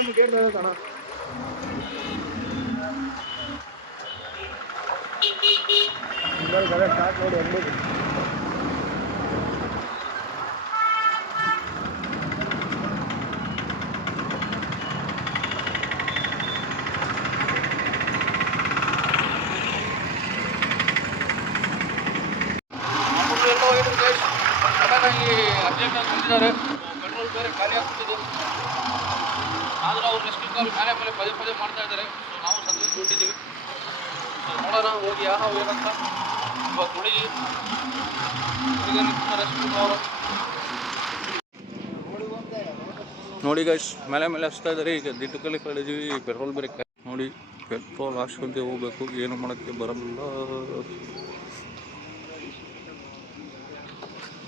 Urgent ಆಗಿ ಬಂದಿದ್ದಾರೆ. Petrol ಬೇರೆ ಖಾಲಿ ಆಗ್ತಿದ್ದು, ಆದರೂ ಅವ್ರು ರೆಸ್ಕ್ಯೂ ಕಾಲ್ ಮೇಲೆ ಮೇಲೆ ಪದೇ ಪದೇ ಮಾಡ್ತಾ ಇದ್ದಾರೆ. ಸೊ ನಾವು ಸದ್ಯಕ್ಕೆ ಹೊರಟಿದ್ದೀವಿ. ಸೊ ನೋಡೋಣ ಹೋಗಿ ಯಾವ ಏನಂತ ಇವಾಗ ಹುಡುಗಿ ರೆಸ್ಕ್ಯೂ ಅವರು ನೋಡಿ ಗೈಸ್ ಮೇಲೆ ಮೇಲೆ ಹಚ್ತಾ ಇದ್ದಾರೆ. ಈಗ ದಿಟ್ಟಕಲ್ಲಿ ಕಳೆದೀವಿ, ಪೆಟ್ರೋಲ್ ಬೇರೆ ನೋಡಿ, ಪೆಟ್ರೋಲ್ ಹಾಕ್ಸ್ಕೊಂತೇ ಹೋಗ್ಬೇಕು, ಏನು ಮಾಡೋಕ್ಕೆ ಬರಲ್ಲ.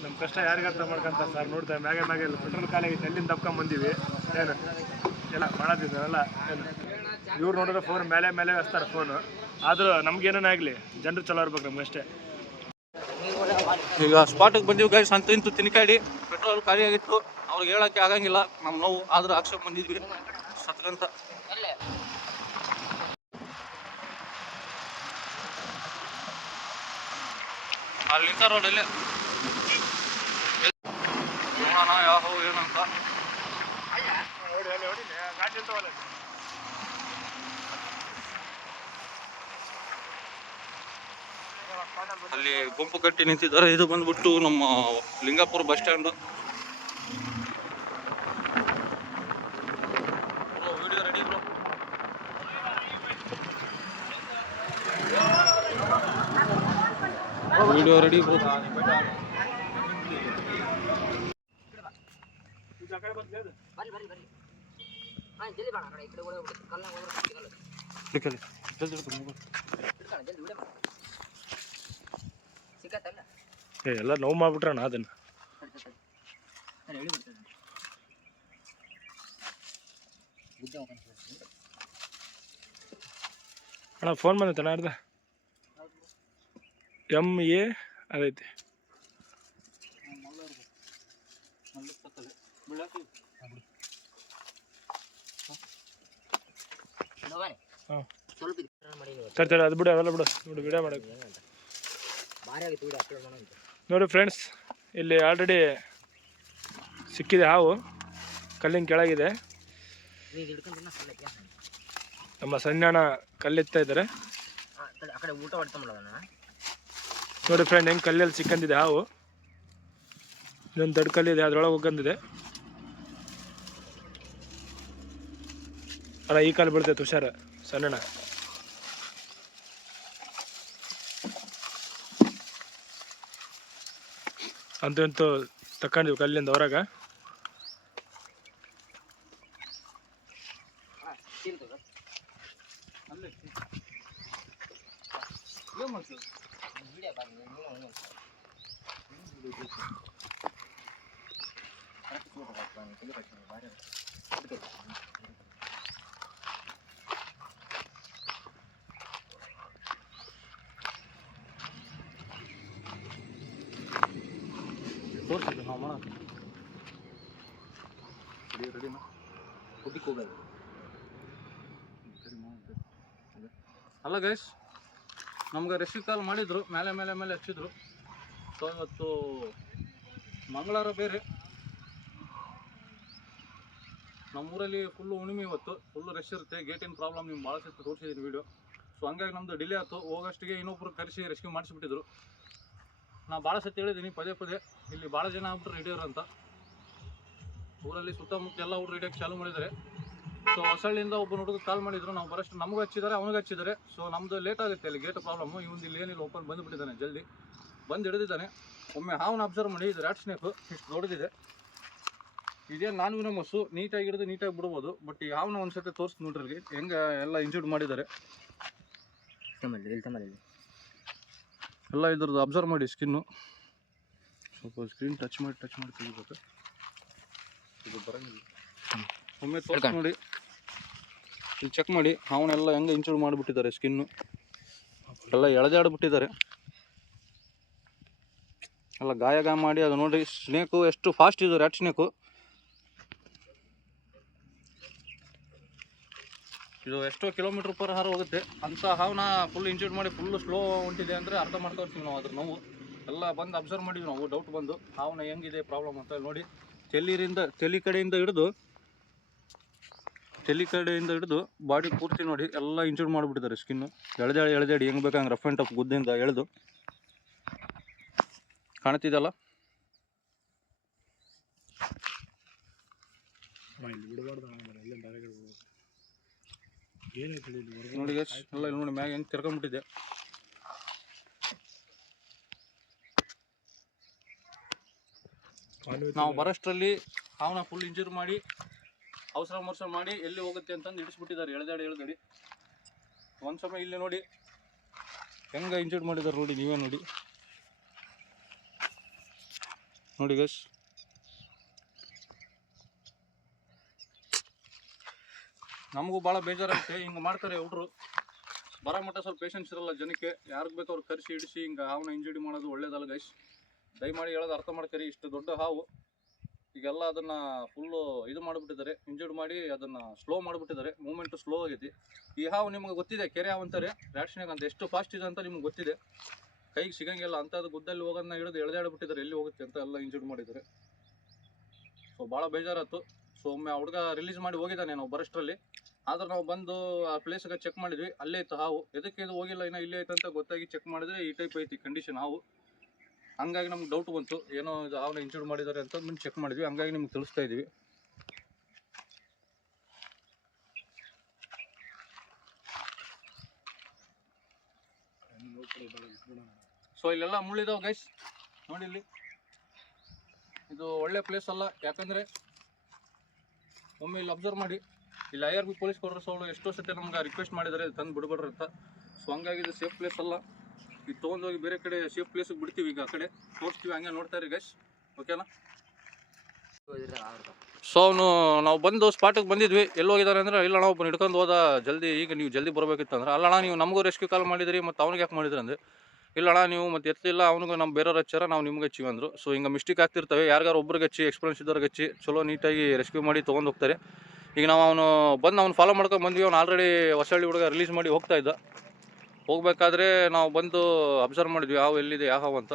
ನಮ್ಮ ಕಷ್ಟ ಯಾರಿಗೆ ಅರ್ಥ ಮಾಡ್ಕೊಂತ ಸರ್. ನೋಡ್ತಾ ಮ್ಯಾಗೆ ಮ್ಯಾಗೆ ಪೆಟ್ರೋಲ್ ಖಾಲಿ ಆಗಿತ್ತು, ಎಲ್ಲಿಂದ ತಪ್ಕೊಂಡು ಬಂದೀವಿ. ಏನು ಎಲ್ಲ ಮಾಡೋದಿದ್ದಲ್ಲ ಏನು, ಇವ್ರು ನೋಡಿದ್ರೆ ಫೋನ್ ಮೇಲೆ ಮೇಲೆ ಹಚ್ತಾರೆ ಫೋನು. ಆದರೂ ನಮ್ಗೇನಾಗಲಿ ಜನರು ಚಲೋ ಇರ್ಬೇಕು ನಮ್ಗಷ್ಟೇ. ಈಗ ಸ್ಪಾಟಿಗೆ ಬಂದೀವಿ ಗೈಸ್. ಅಂತ ಇಂತೂ ತಿನ್ಕಾಡಿ ಪೆಟ್ರೋಲ್ ಖಾಲಿ ಆಗಿತ್ತು, ಅವ್ರಿಗೆ ಹೇಳೋಕ್ಕೆ ಆಗಂಗಿಲ್ಲ ನಮ್ಮ ನೋವು, ಆದರೂ ಹಾಕ್ಸ್ಕೊಂಡು ಬಂದಿದ್ವಿ ಸತ್ಕಂತ. ಅಲ್ಲಿಂದ ರೋಡಲ್ಲೇ ನೋಡೋಣ ಯಾವ ಏನಂತ. ಅಲ್ಲಿ ಗುಂಪು ಕಟ್ಟಿ ನಿಂತಿದ್ದಾರೆ. ಇದು ಬಂದ್ಬಿಟ್ಟು ನಮ್ಮ Lingapura bus stand. Video ready bro. Video ready bro. ಎಲ್ಲ ನೋವು ಮಾಡ್ಬಿಟ್ರಣ ಅದನ್ನ. ಅಣ್ಣ ಫೋನ್ ಬಂದೈತೆ ಅಣ್ಣ, ಅರ್ಧ MA ಅದೈತಿ. ತರ್ತಾರೆ ಅದು ಬಿಡು, ಅವೆಲ್ಲ ಬಿಡು ಬಿಡು, ವಿಡಿಯೋ ಮಾಡೋದು ನೋಡಿ ಫ್ರೆಂಡ್ಸ್. ಇಲ್ಲಿ ಆಲ್ರೆಡಿ ಸಿಕ್ಕಿದೆ ಹಾವು, ಕಲ್ಲಿನ ಕೆಳಗಿದೆ. ನಮ್ಮ ಸಣ್ಣ ಕಲ್ಲೆತ್ತಾ ಇದ್ದಾರೆ ನೋಡಿ ಫ್ರೆಂಡ್. ಹೆಂಗೆ ಕಲ್ಲಲ್ಲಿ ಸಿಕ್ಕಂದಿದೆ ಹಾವು. ಇನ್ನೊಂದು ದೊಡ್ಡ ಕಲ್ಲಿದೆ, ಅದ್ರೊಳಗೆ ಹೋಗಂದಿದೆ ಅಣ್ಣ. ಈ ಕಾಲು ಬೀಳ್ತೈತೆ, ಹುಷಾರ ಸಣ್ಣ. ಅಂತೂ ತಕೊಂಡಿವಿ ಕಲ್ಲಿಂದ ಹೊರಗ. ಅಲ್ಲ ಗೈಸ್, ನಮ್ಗೆ ರೆಸ್ಕ್ಯೂ ಕಾಲ್ ಮಾಡಿದ್ರು, ಮೇಲೆ ಮೇಲೆ ಮೇಲೆ ಹಚ್ಚಿದ್ರು. ಸೊ ಇವತ್ತು ಮಂಗಳವಾರ ಬೇರೆ, ನಮ್ಮೂರಲ್ಲಿ ಫುಲ್ಲು ಹುಣ್ಣಿಮೆ, ಇವತ್ತು ಫುಲ್ಲು ರಶ್ ಇರುತ್ತೆ. ಗೇಟಿನ ಪ್ರಾಬ್ಲಮ್ ನಿಮ್ಗೆ ಭಾಳ ಸತ್ತು ತೋರಿಸಿದ್ದೀನಿ ವೀಡಿಯೋ. ಸೊ ಹಂಗಾಗಿ ನಮ್ಮದು ಡಿಲೇ ಆಯ್ತು. ಹೋಗೋಷ್ಟಿಗೆ ಇನ್ನೊಬ್ರು ಕರೆಸಿ ರೆಸ್ಕ್ಯೂ ಮಾಡಿಸ್ಬಿಟ್ಟಿದ್ರು. ನಾನು ಭಾಳ ಸತಿ ಹೇಳಿದ್ದೀನಿ ಪದೇ ಪದೇ, ಇಲ್ಲಿ ಭಾಳ ಜನ ಆಗ್ಬಿಟ್ರು ರೆಡಿಯವರು ಅಂತ. ಊರಲ್ಲಿ ಸುತ್ತಮುತ್ತ ಎಲ್ಲ ಹುಡುಗರು ರೆಡಿಯಾಗಿ ಚಾಲು ಮಾಡಿದ್ದಾರೆ. ಸೊ ಹೊಸಳ್ಳಿಯಿಂದ ಒಬ್ಬ ಹುಡುಗ ಕಾಲ್ ಮಾಡಿದ್ರು, ನಾವು ಬರೋಷ್ಟು ನಮಗೂ ಹಚ್ಚಿದ್ದಾರೆ, ಅವನಿಗೆ ಹಚ್ಚಿದ್ದಾರೆ. ಸೊ ನಮ್ಮದು ಲೇಟ್ ಆಗುತ್ತೆ ಅಲ್ಲಿ ಗೇಟ್ ಪ್ರಾಬ್ಲಮ್ಮು. ಇವನು ಇಲ್ಲಿ ಏನಿಲ್ಲ, ಓಪನ್ ಬಂದುಬಿಟ್ಟಿದ್ದಾನೆ, ಜಲ್ದಿ ಬಂದು ಹಿಡಿದಿದ್ದಾನೆ. ಒಮ್ಮೆ ಹಾವನ್ನ ಅಬ್ಸರ್ವ್ ಮಾಡಿ, ಇದು ರ್ಯಾಟ್ ಸ್ನೇಕು ಇಷ್ಟು ದೊಡ್ಡದಿದೆ. ಇದೇನು ನಾನ್ ವಿನಮಸ್ಸು, ನೀಟಾಗಿ ಹಿಡಿದು ನೀಟಾಗಿ ಬಿಡ್ಬೋದು. ಬಟ್ ಈ ಹಾವನ್ನ ಒಂದು ಸತಿ ತೋರಿಸಿ ನೋಡ್ರಿ ಹೆಂಗೆ ಎಲ್ಲ ಇಂಜೂರ್ಡ್ ಮಾಡಿದ್ದಾರೆ ಎಲ್ಲ. ಇದ್ರದ್ದು ಅಬ್ಸರ್ವ್ ಮಾಡಿ ಸ್ಕಿನ್ನು, ಸ್ವಲ್ಪ ಸ್ಕ್ರೀನ್ ಟಚ್ ಮಾಡಿ ತೆಗಿಬೇಕು. ಇದು ಬರೋಂಗಿಲ್ಲ. ಒಮ್ಮೆ ತೋರಿಸಿ ನೋಡಿ, ಇಲ್ಲಿ ಚೆಕ್ ಮಾಡಿ. ಅವನ್ನೆಲ್ಲ ಹೆಂಗೆ ಇಂಚೂರು ಮಾಡಿಬಿಟ್ಟಿದ್ದಾರೆ, ಸ್ಕಿನ್ನು ಎಲ್ಲ ಎಳೆದಾಡ್ಬಿಟ್ಟಿದ್ದಾರೆ, ಎಲ್ಲ ಗಾಯ ಮಾಡಿ. ಅದು ನೋಡಿ ಸ್ನೇಕು ಎಷ್ಟು ಫಾಸ್ಟ್ ಇದು, ರ್ಯಾಟ್ ಸ್ನೇಕು. ಇದು ಎಷ್ಟೋ ಕಿಲೋಮೀಟ್ರ್ ಪರ್ ಹಾರ್ ಹೋಗುತ್ತೆ ಅಂತ ಹಾವನ್ನ ಫುಲ್ ಇಂಜೂರ್ಡ್ ಮಾಡಿ ಫುಲ್ಲು ಸ್ಲೋ ಹೊಂಟಿದೆ ಅಂದರೆ ಅರ್ಥ ಮಾಡ್ಕೊಳ್ತೀವಿ ನಾವು ಅದ್ರ ನೋವು ಎಲ್ಲ ಬಂದು ಅಬ್ಸರ್ವ್ ಮಾಡಿದ್ವಿ ನಾವು ಡೌಟ್ ಬಂದು ಹಾವನ್ನ ಹೆಂಗಿದೆ ಪ್ರಾಬ್ಲಮ್ ಅಂತ ನೋಡಿ ತಲೆ ಕಡೆಯಿಂದ ಹಿಡಿದು ಬಾಡಿ ಪೂರ್ತಿ ನೋಡಿ ಎಲ್ಲ ಇಂಜೂರ್ಡ್ ಮಾಡಿಬಿಟ್ಟಿದ್ದಾರೆ ಸ್ಕಿನ್ನು ಎಳೆದಾಡಿ ಹೆಂಗೆ ಬೇಕಂಗೆ ರಫ್ ಆ್ಯಂಡ್ ಟಫ್ ಗುದ್ದಿಂದ ಎಳೆದು ಕಾಣ್ತಿದ್ದಲ್ಲ ನೋಡಿ ಎಲ್ಲ ನೋಡಿ ಮ್ಯಾಗ ಹೆಂಗೆ ತಿರ್ಕೊಂಡ್ಬಿಟ್ಟಿದೆ. ನಾವು ಬರೋಷ್ಟರಲ್ಲಿ ಹಾವನ್ನ ಫುಲ್ ಇಂಜೂರ್ ಮಾಡಿ ಅವಸರ ಮಾಡಿ ಎಲ್ಲಿ ಹೋಗುತ್ತೆ ಅಂತಂದು ಇಡಿಸ್ಬಿಟ್ಟಿದ್ದಾರೆ ಎಳೆದಾಡಿ ಒಂದು ಸಮಯ ಇಲ್ಲಿ ನೋಡಿ ಹೆಂಗೆ ಇಂಜೂರ್ಡ್ ಮಾಡಿದ್ದಾರೆ ನೋಡಿ, ನೀವೇ ನೋಡಿ ಗೈಸ್. ನಮಗೂ ಭಾಳ ಬೇಜಾರಾಗುತ್ತೆ, ಹಿಂಗೆ ಮಾಡ್ತಾರೆ ಹುಡ್ರು. ಬರೋ ಮಟ್ಟ ಸ್ವಲ್ಪ ಪೇಷನ್ಸ್ ಇರಲ್ಲ ಜನಕ್ಕೆ, ಯಾರಿಗೆ ಬೇಕು ಅವ್ರು ಕರೆಸಿ ಇಡಿಸಿ ಹಿಂಗೆ ಹಾವನ್ನ ಇಂಜುರಿ ಮಾಡೋದು ಒಳ್ಳೇದಲ್ಲ ಗೈಸ್. ದಯಮಾಡಿ ಹೇಳೋದು ಅರ್ಥ ಮಾಡ್ಕರಿ. ಇಷ್ಟು ದೊಡ್ಡ ಹಾವು ಈಗೆಲ್ಲ ಅದನ್ನು ಫುಲ್ಲು ಇದು ಮಾಡಿಬಿಟ್ಟಿದ್ದಾರೆ, ಇಂಜೂರ್ಡ್ ಮಾಡಿ ಅದನ್ನು ಸ್ಲೋ ಮಾಡಿಬಿಟ್ಟಿದ್ದಾರೆ, ಮೂಮೆಂಟು ಸ್ಲೋ ಆಗೈತಿ. ಈ ಹಾವು ನಿಮಗೆ ಗೊತ್ತಿದೆ, ಕೆರೆ ಹಾವು ಅಂತಾರೆ ರ್ಯಾಟ್ಸ್ನೇಕ್ ಅಂತ, ಎಷ್ಟು ಫಾಸ್ಟ್ ಇದೆ ಅಂತ ನಿಮ್ಗೆ ಗೊತ್ತಿದೆ. ಕೈಗೆ ಸಿಗಂಗಿಲ್ಲ ಅಂತ, ಅದು ಗುದ್ದಲ್ಲಿ ಹೋಗೋದನ್ನ ಹಿಡಿದು ಎಳೆದಾಡ್ಬಿಟ್ಟಿದ್ದಾರೆ, ಎಲ್ಲಿ ಹೋಗುತ್ತೆ ಅಂತ ಎಲ್ಲ ಇಂಜೂರ್ಡ್ ಮಾಡಿದ್ದಾರೆ. ಸೊ ಭಾಳ ಬೇಜಾರಾಯ್ತು. ಸೊ ಒಮ್ಮೆ ಆ ಹುಡುಗ ರಿಲೀಸ್ ಮಾಡಿ ಹೋಗಿದ್ದಾನೆ ನಾವು ಬರೋಷ್ಟರಲ್ಲಿ. ಆದ್ರೆ ನಾವು ಬಂದು ಆ ಪ್ಲೇಸ್ಗೆ ಚೆಕ್ ಮಾಡಿದ್ವಿ, ಅಲ್ಲೇ ಇತ್ತು ಹಾವು. ಎದಕ್ಕೆ ಇದು ಹೋಗಿಲ್ಲ ಇನ್ನೂ ಇಲ್ಲೇ ಐತೆ ಅಂತ ಗೊತ್ತಾಗಿ ಚೆಕ್ ಮಾಡಿದ್ರೆ ಈ ಟೈಪ್ ಐತಿ ಕಂಡೀಷನ್ ಹಾವು. ಹಂಗಾಗಿ ನಮ್ಗೆ ಡೌಟ್ ಬಂತು, ಏನೋ ಇದು ಹಾವನ್ನ ಇಂಜೂರ್ಡ್ ಮಾಡಿದ್ದಾರೆ ಅಂತ ಮುಂದೆ ಚೆಕ್ ಮಾಡಿದ್ವಿ, ಹಂಗಾಗಿ ನಿಮ್ಗೆ ತಿಳಿಸ್ತಾ ಇದ್ದೀವಿ. ಸೊ ಇಲ್ಲೆಲ್ಲ ಮುಳ್ಳಿದಾವೆ ಗೈಸ್, ನೋಡಿ ಇಲ್ಲಿ. ಇದು ಒಳ್ಳೆ ಪ್ಲೇಸ್ ಅಲ್ಲ, ಯಾಕಂದರೆ ಒಮ್ಮೆ ಇಲ್ಲಿ ಅಬ್ಸರ್ವ್ ಮಾಡಿ, ಇಲ್ಲಿ IRB ಪೊಲೀಸ್ ಕ್ವಾರ್ಟರ್ಸ್ ಅವರು ಎಷ್ಟೋ ಸತಿ ನಮ್ಗೆ ರಿಕ್ವೆಸ್ಟ್ ಮಾಡಿದ್ದಾರೆ ತಂದು ಬಿಡಬೇಡ್ರಿ ಅಂತ. ಸೊ ಹಂಗಾಗಿ ಇದು ಸೇಫ್ ಪ್ಲೇಸ್ ಅಲ್ಲ, ಇದು ತೊಗೊಂಡೋಗಿ ಬೇರೆ ಕಡೆ ಸೇಫ್ ಪ್ಲೇಸಿಗೆ ಬಿಡ್ತೀವಿ. ಈಗ ಆ ಕಡೆ ತೋರಿಸ್ತೀವಿ, ಹಂಗೆ ನೋಡ್ತಾ ಇರಿ ಗೈಸ್, ಓಕೆನಾ? ಸೊ ನಾವು ಬಂದು ಸ್ಪಾಟಿಗೆ ಬಂದಿದ್ವಿ. ಎಲ್ಲಿ ಹೋಗಿದ್ದಾರೆ ಅಂದರೆ, ಇಲ್ಲ ನಾವು ಒಬ್ಬನು ಹಿಡ್ಕೊಂಡು ಹೋದ ಜಲ್ದಿ, ಈಗ ನೀವು ಜಲ್ದಿ ಬರಬೇಕಿತ್ತು ಅಂದ್ರೆ. ಅಲ್ಲಣ್ಣ ನೀವು ನಮಗೂ ರೆಸ್ಕ್ಯೂ ಕಾಲ್ ಮಾಡಿದ್ರಿ, ಮತ್ತು ಅವ್ನಿಗೆ ಯಾಕೆ ಮಾಡಿದ್ರಿ ಅಂದರೆ, ಇಲ್ಲಣ್ಣ ನೀವು ಮತ್ತೆ ಎತ್ತಲಿಲ್ಲ, ಅವ್ನಿಗೆ ನಮ್ಮ ಬೇರೆಯವ್ರು ಹಚ್ಚಾರ, ನಾವು ನಿಮ್ಗೆ ಹಚ್ಚಿವಿ ಅಂದರು. ಸೊ ಹಿಂಗೆ ಮಿಸ್ಟೇಕ್ ಆಗ್ತಿರ್ತವೆ, ಯಾರಿಗಾರು ಒಬ್ರಿಗೆ ಹಚ್ಚಿ ಎಕ್ಸ್ಪೀರಿಯನ್ಸ್ ಇದ್ದವ್ರಿಗೆ ಹಚ್ಚಿ ಚಲೋ ನೀಟಾಗಿ ರೆಸ್ಕ್ಯೂ ಮಾಡಿ ತೊಗೊಂಡು ಹೋಗ್ತಾರೆ. ಈಗ ನಾವು ಅವ್ನು ಫಾಲೋ ಮಾಡ್ಕೊಂಡು ಬಂದ್ವಿ. ಅವ್ನು ಆಲ್ರೆಡಿ ಹೊಸಳ್ಳಿ ಹುಡುಗ ರಿಲೀಸ್ ಮಾಡಿ ಹೋಗ್ತಾ ಇದ್ದ. ಹೋಗ್ಬೇಕಾದ್ರೆ ನಾವು ಬಂದು ಅಬ್ಸರ್ವ್ ಮಾಡಿದ್ವಿ ಹಾವು ಎಲ್ಲಿದೆ, ಯಾವ ಹಾವು ಅಂತ.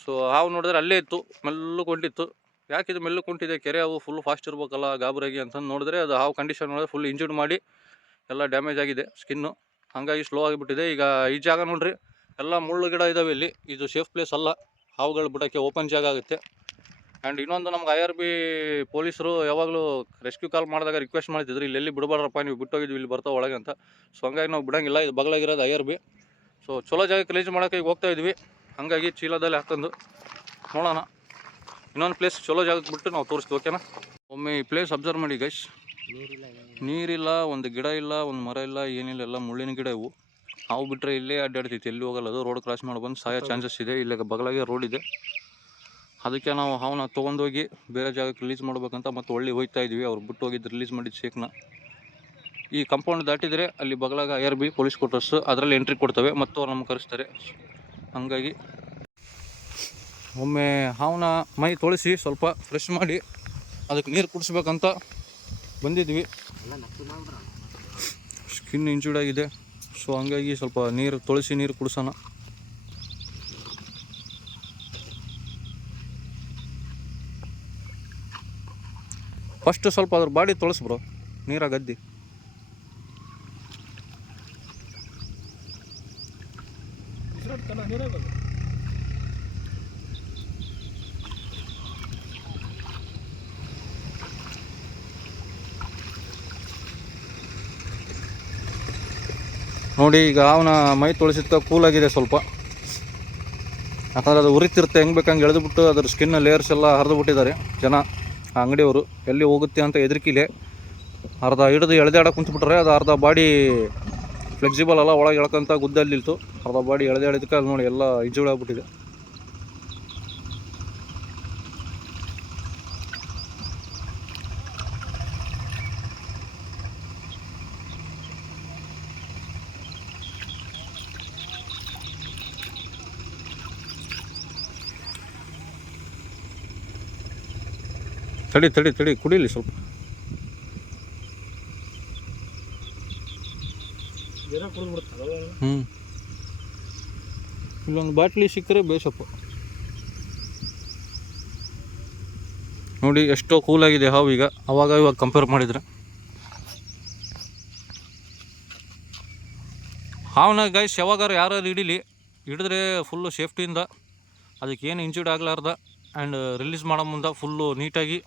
ಸೊ ಹಾವು ನೋಡಿದ್ರೆ ಅಲ್ಲೇ ಇತ್ತು, ಮೆಲ್ಲಕ್ಕೆ ಹೊಂಟಿತ್ತು. ಯಾಕಿದು ಮೆಲ್ಲಕ್ಕೆ ಹೊಂಟಿದೆ, ಕೆರೆ ಹಾವು ಫುಲ್ ಫಾಸ್ಟ್ ಇರ್ಬೇಕಲ್ಲ ಗಾಬರಾಗಿ ಅಂತಂದು ನೋಡಿದ್ರೆ, ಅದು ಹಾವು ಕಂಡೀಷನ್ ನೋಡಿದ್ರೆ ಫುಲ್ ಇಂಜೂರ್ಡ್ ಮಾಡಿ ಎಲ್ಲ ಡ್ಯಾಮೇಜ್ ಆಗಿದೆ ಸ್ಕಿನ್ನು, ಹಾಗಾಗಿ ಸ್ಲೋ ಆಗಿಬಿಟ್ಟಿದೆ. ಈಗ ಈ ಜಾಗ ನೋಡ್ರಿ, ಎಲ್ಲ ಮುಳ್ಳು ಗಿಡ ಇದ್ದಾವೆ ಇಲ್ಲಿ. ಇದು ಸೇಫ್ ಪ್ಲೇಸ್ ಅಲ್ಲ, ಹಾವುಗಳು ಬಿಡೋಕ್ಕೆ ಓಪನ್ ಜಾಗ ಆಗುತ್ತೆ. ಆ್ಯಂಡ್ ಇನ್ನೊಂದು, ನಮ್ಗೆ IRB ಪೊಲೀಸರು ಯಾವಾಗಲೂ ರೆಸ್ಕ್ಯೂ ಕಾಲ್ ಮಾಡಿದಾಗ ರಿಕ್ವೆಸ್ಟ್ ಮಾಡ್ತಿದ್ರು, ಇಲ್ಲೆಲ್ಲಿ ಬಿಡಬಾರ್ದಪ್ಪ, ನೀವು ಬಿಟ್ಟೋಗಿದ್ವಿ, ಇಲ್ಲಿ ಬರ್ತಾವೆ ಒಳಗೆ ಅಂತ. ಸೊ ಹಂಗಾಗಿ ನಾವು ಬಿಡೋಂಗಿಲ್ಲ, ಇದು ಬಗಲಾಗಿರೋದು IRB. ಸೊ ಚಲೋ ಜಾಗಕ್ಕೆ ರಿಲೀಸ್ ಮಾಡೋಕ್ಕೆ ಈಗ ಹೋಗ್ತಾ ಇದ್ವಿ, ಹಾಗಾಗಿ ಚೀಲದಲ್ಲಿ ಹಾಕೊಂಡು ನೋಡೋಣ. ಇನ್ನೊಂದು ಪ್ಲೇಸ್ ಚಲೋ ಜಾಗಕ್ಕೆ ಬಿಟ್ಟು ನಾವು ತೋರಿಸ್ತೀವಿ, ಓಕೆನಾ? ಒಮ್ಮೆ ಈ ಪ್ಲೇಸ್ ಅಬ್ಸರ್ವ್ ಮಾಡಿ ಗೈಸ್. ನೀರಿಲ್ಲ, ಒಂದು ಗಿಡ ಇಲ್ಲ, ಒಂದು ಮರ ಇಲ್ಲ, ಏನಿಲ್ಲ, ಎಲ್ಲ ಮುಳ್ಳಿನ ಗಿಡ ಇವು. ಹಾವು ಬಿಟ್ಟರೆ ಇಲ್ಲೇ ಅಡ್ಡಾಡ್ತೈತಿ, ಎಲ್ಲಿ ಹೋಗಲ್ಲ ಅದು. ರೋಡ್ ಕ್ರಾಸ್ ಮಾಡಿ ಬಂದು ಸಾಯೋ ಚಾನ್ಸಸ್ ಇದೆ. ಇಲ್ಲೇ ಬಗಲಾಗೆ ರೋಡ್ ಇದೆ, ಅದಕ್ಕೆ ನಾವು ಹಾವನ್ನ ತೊಗೊಂಡೋಗಿ ಬೇರೆ ಜಾಗಕ್ಕೆ ರಿಲೀಸ್ ಮಾಡ್ಬೇಕಂತ ಮತ್ತೆ ಒಳ್ಳೆ ಹೋಗ್ತಾ ಇದ್ವಿ. ಅವ್ರು ಬಿಟ್ಟು ಹೋಗಿದ್ದು ರಿಲೀಸ್ ಮಾಡಿದ್ದು ಶೇಕ್ನ. ಈ ಕಂಪೌಂಡ್ ದಾಟಿದರೆ ಅಲ್ಲಿ ಬಗಲಾಗ IRB ಪೊಲೀಸ್ ಕ್ವಾರ್ಟರ್ಸ್, ಅದರಲ್ಲಿ ಎಂಟ್ರಿ ಕೊಡ್ತವೆ ಮತ್ತು ಅವ್ರು ನಮ್ಗೆ ಕರೆಸ್ತಾರೆ. ಹಾಗಾಗಿ ಒಮ್ಮೆ ಹಾವನ್ನ ಮೈ ತೊಳಿಸಿ ಸ್ವಲ್ಪ ಫ್ರೆಶ್ ಮಾಡಿ ಅದಕ್ಕೆ ನೀರು ಕುಡಿಸ್ಬೇಕಂತ ಬಂದಿದ್ವಿ. ಸ್ಕಿನ್ ಇಂಜೂರ್ಡ್ ಆಗಿದೆ, ಸೊ ಹಂಗಾಗಿ ಸ್ವಲ್ಪ ನೀರು ತೊಳಿಸಿ ನೀರು ಕುಡಿಸೋಣ. ಫಸ್ಟ್ ಸ್ವಲ್ಪ ಅದ್ರ ಬಾಡಿ ತೊಳಸ್ಬ್ರೋ ನೀರಾಗ ಅದ್ದಿ. ನೋಡಿ ಈಗ ಅವನ ಮೈ ತೊಳಿಸಿದ್ಕ ಕೂಲಾಗಿದೆ ಸ್ವಲ್ಪ, ಯಾಕಂದ್ರೆ ಅದು ಉರಿತಿರುತ್ತೆ, ಹೆಂಗೆ ಬೇಕಂಗೆ ಎಳೆದುಬಿಟ್ಟು ಅದ್ರ ಸ್ಕಿನ್ ಲೇಯರ್ಸ್ ಎಲ್ಲ ಹರಿದು ಬಿಟ್ಟಿದ್ದಾರೆ ಜನ. ಆ ಅಂಗಡಿಯವರು ಎಲ್ಲಿ ಹೋಗುತ್ತೆ ಅಂತ ಹೆದರಿಕಿಲೆ ಅರ್ಧ ಹಿಡಿದು ಎಳೆದಾಡಕ್ಕೆ ಕುಂತ್ಬಿಟ್ರೆ, ಅದು ಅರ್ಧ ಬಾಡಿ ಫ್ಲೆಕ್ಸಿಬಲ್ ಅಲ್ಲ, ಒಳಗೆ ಎಳ್ಕೊಂತ ಗುದ್ದಲ್ಲಿತ್ತು. ಅರ್ಧ ಬಾಡಿ ಎಳೆದಾಡಿದಕ್ಕೆ ಅದು ನೋಡಿ ಎಲ್ಲ ಇಂಜೂರ್ಡ್ ಆಗ್ಬಿಟ್ಟಿದೆ. ತಡಿ ಕುಡೀಲಿ ಸ್ವಲ್ಪ. ಇಲ್ಲೊಂದು ಬಾಟ್ಲಿ ಸಿಕ್ಕರೆ ಬೇಷಪ್ಪ. ನೋಡಿ ಎಷ್ಟೋ ಕೂಲಾಗಿದೆ ಹಾವು ಈಗ, ಇವಾಗ ಕಂಪೇರ್ ಮಾಡಿದರೆ. ಹಾವನ್ನ ಗೈಸ್ ಯಾವಾಗಾರು ಯಾರು ಹಿಡಿದ್ರೆ ಫುಲ್ಲು ಸೇಫ್ಟಿಯಿಂದ, ಅದಕ್ಕೇನು ಇಂಜೂರ್ಡ್ ಆಗಲಾರ್ದ ಆ್ಯಂಡ್ ರಿಲೀಸ್ ಮಾಡೋ ಮುಂದೆ ಫುಲ್ಲು ನೀಟಾಗಿ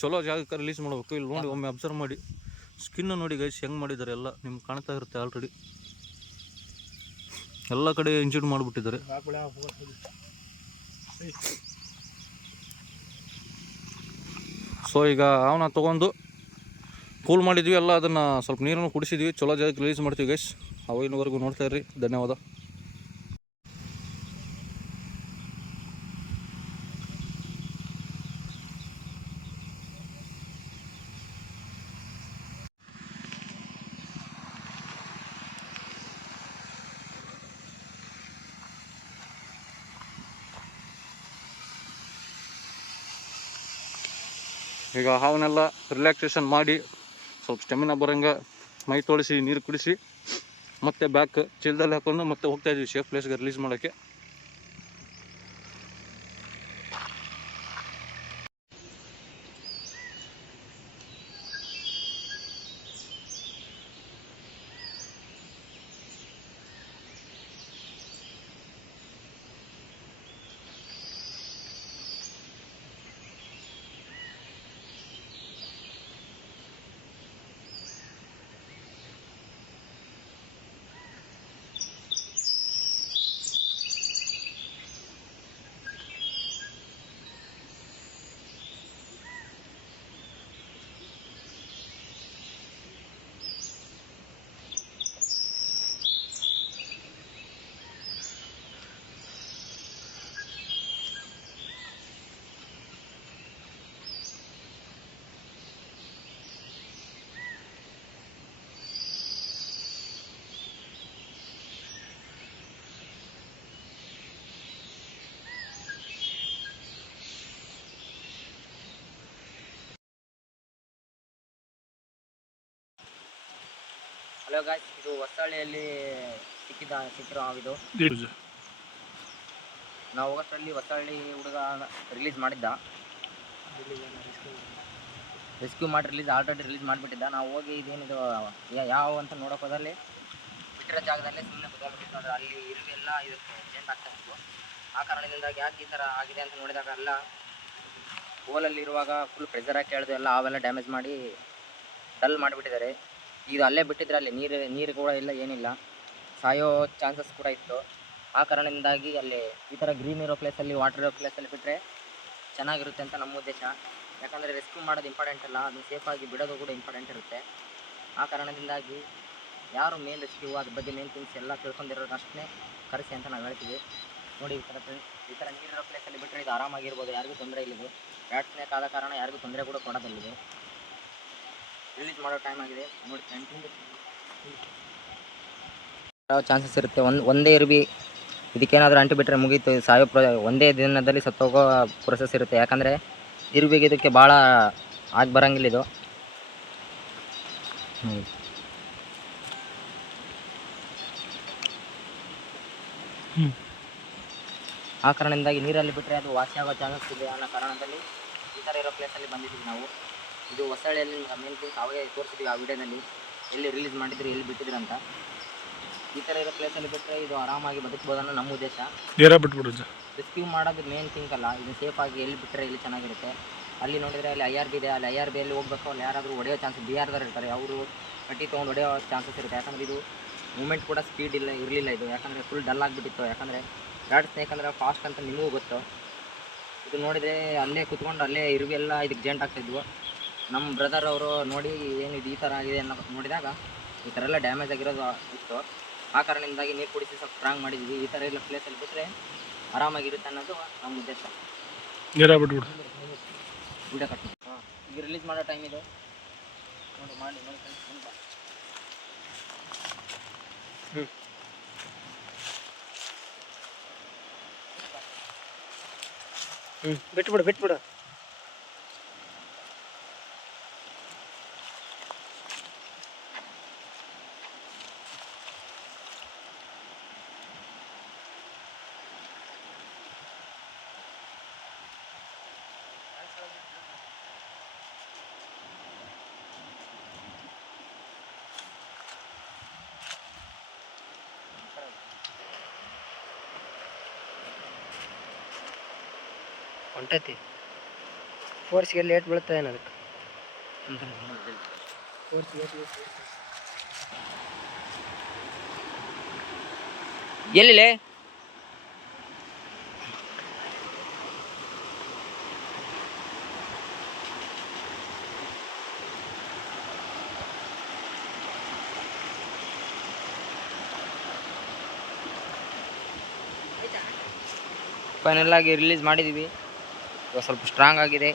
ಚಲೋ ಜಾಗಕ್ಕೆ ರಿಲೀಸ್ ಮಾಡಬೇಕು. ಇಲ್ಲಿ ನೋಡಿ ಒಮ್ಮೆ ಅಬ್ಸರ್ವ್ ಮಾಡಿ, ಸ್ಕಿನ್ನು ನೋಡಿ ಗೈಸ್ ಹೆಂಗೆ ಮಾಡಿದ್ದಾರೆ ಎಲ್ಲ ನಿಮ್ಗೆ ಕಾಣ್ತಾ ಇರುತ್ತೆ. ಆಲ್ರೆಡಿ ಎಲ್ಲ ಕಡೆ ಇಂಜೂರ್ಡ್ ಮಾಡಿಬಿಟ್ಟಿದ್ದಾರೆ. ಸೊ ಈಗ ಅವನ್ನ ತೊಗೊಂಡು ಕೂಲ್ ಮಾಡಿದ್ವಿ ಎಲ್ಲ, ಅದನ್ನು ಸ್ವಲ್ಪ ನೀರನ್ನು ಕುಡಿಸಿದ್ವಿ, ಚಲೋ ಜಾಗಕ್ಕೆ ರಿಲೀಸ್ ಮಾಡ್ತೀವಿ ಗೈಸ್. ಅವಾಗಿನವರೆಗೂ ನೋಡ್ತಾ ಇರ್ರಿ. ಧನ್ಯವಾದ. ಈಗ ಹಾವನ್ನೆಲ್ಲ ರಿಲ್ಯಾಕ್ಸೇಷನ್ ಮಾಡಿ ಸ್ವಲ್ಪ ಸ್ಟೆಮಿನಾ ಬರೋಂಗೆ ಮೈ ತೊಳಿಸಿ ನೀರು ಕುಡಿಸಿ ಮತ್ತೆ ಬ್ಯಾಕ್ ಚೀಲದಲ್ಲಿ ಹಾಕೊಂಡು ಮತ್ತೆ ಹೋಗ್ತಾ ಇದ್ವಿ ಸೇಫ್ ಪ್ಲೇಸ್ಗೆ ರಿಲೀಸ್ ಮಾಡೋಕ್ಕೆ. ಹಲೋ ಗಾಯ್ಸ್, ಇದು ಹೊಸಳ್ಳಿಯಲ್ಲಿ ಸಿಕ್ಕಿರೋ ಹಾವಿದು. ನಾವು ಹೋಗೋಷ್ಟರಲ್ಲಿ ಹೊಸಳ್ಳಿ ಹುಡುಗ ರಿಲೀಸ್ ಮಾಡಿದ್ದ, ರೆಸ್ಕ್ಯೂ ಮಾಡಿ ಆಲ್ರೆಡಿ ರಿಲೀಸ್ ಮಾಡಿಬಿಟ್ಟಿದ್ದ. ನಾವು ಹೋಗಿ ಇದೇನಿದು ಯಾವ ಅಂತ ನೋಡೋಕೆ ಹೋದಲ್ಲಿ ಬಿಟ್ಟಿರೋ ಜಾಗದಲ್ಲಿ ಸುಮ್ಮನೆ ಕುತ್ಕೊಂಡ್ಬಿಟ್ಟಿದ್ದು. ನೋಡ್ರಿ ಅಲ್ಲಿ ಇರುವೆಲ್ಲ ಇದಕ್ಕೆ ಚೇಂಜ್ ಆಗ್ತಾ ಇತ್ತು. ಆ ಕಾರಣದಿಂದಾಗಿ ಯಾಕೆ ಈ ಥರ ಆಗಿದೆ ಅಂತ ನೋಡಿದಾಗ ಎಲ್ಲ ಹೋಲಲ್ಲಿರುವಾಗ ಫುಲ್ ಪ್ರೆಷರ್ ಹಾಕಿ ಎಳೆದು ಎಲ್ಲ ಅವೆಲ್ಲ ಡ್ಯಾಮೇಜ್ ಮಾಡಿ ಡಲ್ ಮಾಡಿಬಿಟ್ಟಿದ್ದಾರೆ. ಇದು ಅಲ್ಲೇ ಬಿಟ್ಟಿದ್ರೆ ಅಲ್ಲಿ ನೀರು ಕೂಡ ಇಲ್ಲ, ಏನಿಲ್ಲ, ಸಾಯೋ ಚಾನ್ಸಸ್ ಕೂಡ ಇತ್ತು. ಆ ಕಾರಣದಿಂದಾಗಿ ಅಲ್ಲಿ ಈ ಥರ ಗ್ರೀನ್ ಇರೋ ಪ್ಲೇಸಲ್ಲಿ, ವಾಟರ್ ಇರೋ ಪ್ಲೇಸಲ್ಲಿ ಬಿಟ್ಟರೆ ಚೆನ್ನಾಗಿರುತ್ತೆ ಅಂತ ನಮ್ಮ ಉದ್ದೇಶ. ಯಾಕಂದರೆ ರೆಸ್ಕ್ಯೂ ಮಾಡೋದು ಇಂಪಾರ್ಟೆಂಟ್ ಅಲ್ಲ, ಅದನ್ನು ಸೇಫಾಗಿ ಬಿಡೋದು ಕೂಡ ಇಂಪಾರ್ಟೆಂಟ್ ಇರುತ್ತೆ. ಆ ಕಾರಣದಿಂದಾಗಿ ಯಾರು ಮೇನ್ ರೆಸ್ಕ್ಯೂ ಅದ್ರ ಬಗ್ಗೆ ಮೇನ್ ಥಿಂಗ್ಸ್ ಎಲ್ಲ ತಿಳ್ಕೊಂಡಿರೋದು ಅಷ್ಟೇ ಕರೆಸಿ ಅಂತ ನಾವು ಹೇಳ್ತೀವಿ. ನೋಡಿ ಈ ಥರ ನೀರಿರೋ ಪ್ಲೇಸಲ್ಲಿ ಬಿಟ್ಟರೆ ಇದು ಆರಾಮಾಗಿರ್ಬೋದು, ಯಾರಿಗೂ ತೊಂದರೆ ಇಲ್ಲಿದೆ. ಬ್ಯಾಟ್ ಸ್ನೇಕ್ ಆದ ಕಾರಣ ಯಾರಿಗೂ ತೊಂದರೆ ಕೂಡ ಕೊಡೋದಿಲ್ಲಿದೆ. ರಿಲೀಸ್ ಮಾಡೋ ಟೈಮ್ ಆಗಿದೆ ನೋಡಿ. ಯಾವ ಚಾನ್ಸಸ್ ಇರುತ್ತೆ, ಒಂದೇ ಇರುವಿ ಇದಕ್ಕೇನಾದರೂ ಅಂಟು ಬಿಟ್ಟರೆ ಮುಗೀತು, ಸಾಯೋ ಒಂದೇ ದಿನದಲ್ಲಿ ಸತ್ತೋಗೋ ಪ್ರೊಸೆಸ್ ಇರುತ್ತೆ. ಯಾಕಂದರೆ ಇರುವಿಗೆ ಇದಕ್ಕೆ ಭಾಳ ಆಗಿ ಬರೋಂಗಿಲ್ಲ ಇದು. ಆ ಕಾರಣದಿಂದಾಗಿ ನೀರಲ್ಲಿ ಬಿಟ್ಟರೆ ಅದು ವಾಸಿ ಆಗೋ ಚಾನ್ಸಸ್ ಇದೆ ಅನ್ನೋ ಕಾರಣದಲ್ಲಿ ಈ ಥರ ಇರೋ ಪ್ಲೇಸಲ್ಲಿ ಬಂದಿದ್ದೀವಿ ನಾವು. ಇದು ಹೊಸಳ್ಳಿಯಲ್ಲಿ ಮೇನ್ ಥಿಂಗ್ಸ್ ಅವಾಗೇ ತೋರಿಸಿದ್ವಿ ಆ ವಿಡಿಯೋದಲ್ಲಿ, ಎಲ್ಲಿ ರಿಲೀಸ್ ಮಾಡಿದ್ರು, ಎಲ್ಲಿ ಬಿಟ್ಟಿದ್ರು ಅಂತ. ಈ ಥರ ಇರೋ ಪ್ಲೇಸಲ್ಲಿ ಬಿಟ್ಟರೆ ಇದು ಆರಾಮಾಗಿ ಬದುಕ್ಬೋದು ಅನ್ನೋ ನಮ್ಮ ಉದ್ದೇಶ. ರೆಸ್ಕ್ಯೂ ಮಾಡೋದು ಮೇನ್ ಥಿಂಕ್ ಅಲ್ಲ, ಇದು ಸೇಫಾಗಿ ಎಲ್ಲಿ ಬಿಟ್ಟರೆ ಎಲ್ಲಿ ಚೆನ್ನಾಗಿರುತ್ತೆ. ಅಲ್ಲಿ ನೋಡಿದರೆ ಅಲ್ಲಿ IRB ಇದೆ, ಅಲ್ಲಿ IRBಯಲ್ಲಿ ಹೋಗ್ಬೇಕು, ಅಲ್ಲಿ ಯಾರಾದರೂ ಹೊಡೆಯೋ ಚಾನ್ಸಸ್, BRದವ್ರು ಇರ್ತಾರೆ, ಅವರು ಕಟ್ಟಿ ತೊಗೊಂಡು ಹೊಡೆಯೋ ಚಾನ್ಸಸ್ ಇರುತ್ತೆ. ಯಾಕಂದರೆ ಇದು ಮೂಮೆಂಟ್ ಕೂಡ ಸ್ಪೀಡ್ ಇರಲಿಲ್ಲ ಇದು, ಯಾಕಂದರೆ ಫುಲ್ ಡಲ್ ಆಗಿಬಿಟ್ಟಿತ್ತು. ಯಾಕಂದರೆ ಬ್ಯಾಟ್ ಸ್ನೇಕ್ ಅಂದರೆ ಫಾಸ್ಟ್ ಅಂತ ನಿಮಗೂ ಗೊತ್ತು. ಇದು ನೋಡಿದರೆ ಅಲ್ಲೇ ಕುತ್ಕೊಂಡು ಅಲ್ಲೇ ಇರುವೆಲ್ಲ ಇದಕ್ಕೆ ಜಂಟ್ ಆಗ್ತಾಯಿದ್ವು. ನಮ್ಮ ಬ್ರದರ್ ಅವರು ನೋಡಿ ಏನಿದು ಈ ಥರ ಆಗಿದೆ ಅನ್ನೋ ನೋಡಿದಾಗ ಈ ಥರ ಎಲ್ಲ ಡ್ಯಾಮೇಜ್ ಆಗಿರೋದು ಇತ್ತು. ಆ ಕಾರಣದಿಂದಾಗಿ ನೀರು ಕುಡಿಸಿ ಸ್ವಲ್ಪ ಸ್ಟ್ರಾಂಗ್ ಮಾಡಿದ್ವಿ. ಈ ಥರ ಎಲ್ಲ ಪ್ಲೇಸಲ್ಲಿ ಬಿಟ್ಟರೆ ಆರಾಮಾಗಿರುತ್ತೆ ಅನ್ನೋದು ನಮ್ಮ ಉದ್ದೇಶ. ವಿಡಿಯೋ ಕಟ್ ಈಗ ರಿಲೀಸ್ ಮಾಡೋ ಟೈಮ್ ಇದು ನೋಡಿ, ಮಾಡಿ ಬಿಟ್ಬಿಡು. ಹೊಂಟೈತಿ ಫೋರ್ಸ್ಗೆ ಲೇಟ್ ಬೀಳ್ತಾ ಏನು ಅದಕ್ಕೆ ಎಲ್ಲಿ ಫೈನಲ್ ಆಗಿ ರಿಲೀಸ್ ಮಾಡಿದ್ವಿ. ಇವಾಗ ಸ್ವಲ್ಪ ಸ್ಟ್ರಾಂಗ್ ಆಗಿದೆ,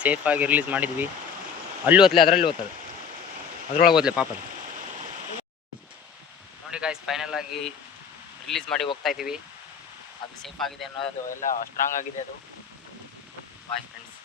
ಸೇಫ್ ಆಗಿ ರಿಲೀಸ್ ಮಾಡಿದ್ವಿ. ಅಲ್ಲಿ ಓದ್ಲೆ ಅದರಲ್ಲಿ ಓದ್ತದೆ, ಅದ್ರೊಳಗೆ ಓದ್ಲೆ ಪಾಪ ಅದು. ನೋಡಿ ಗಾಯ್ಸ್, ಫೈನಲ್ ಆಗಿ ರಿಲೀಸ್ ಮಾಡಿ ಹೋಗ್ತಾ ಇದ್ದೀವಿ. ಅದು ಸೇಫ್ ಆಗಿದೆ ಅನ್ನೋದು ಎಲ್ಲ ಸ್ಟ್ರಾಂಗ್ ಆಗಿದೆ ಅದು. Boy friends.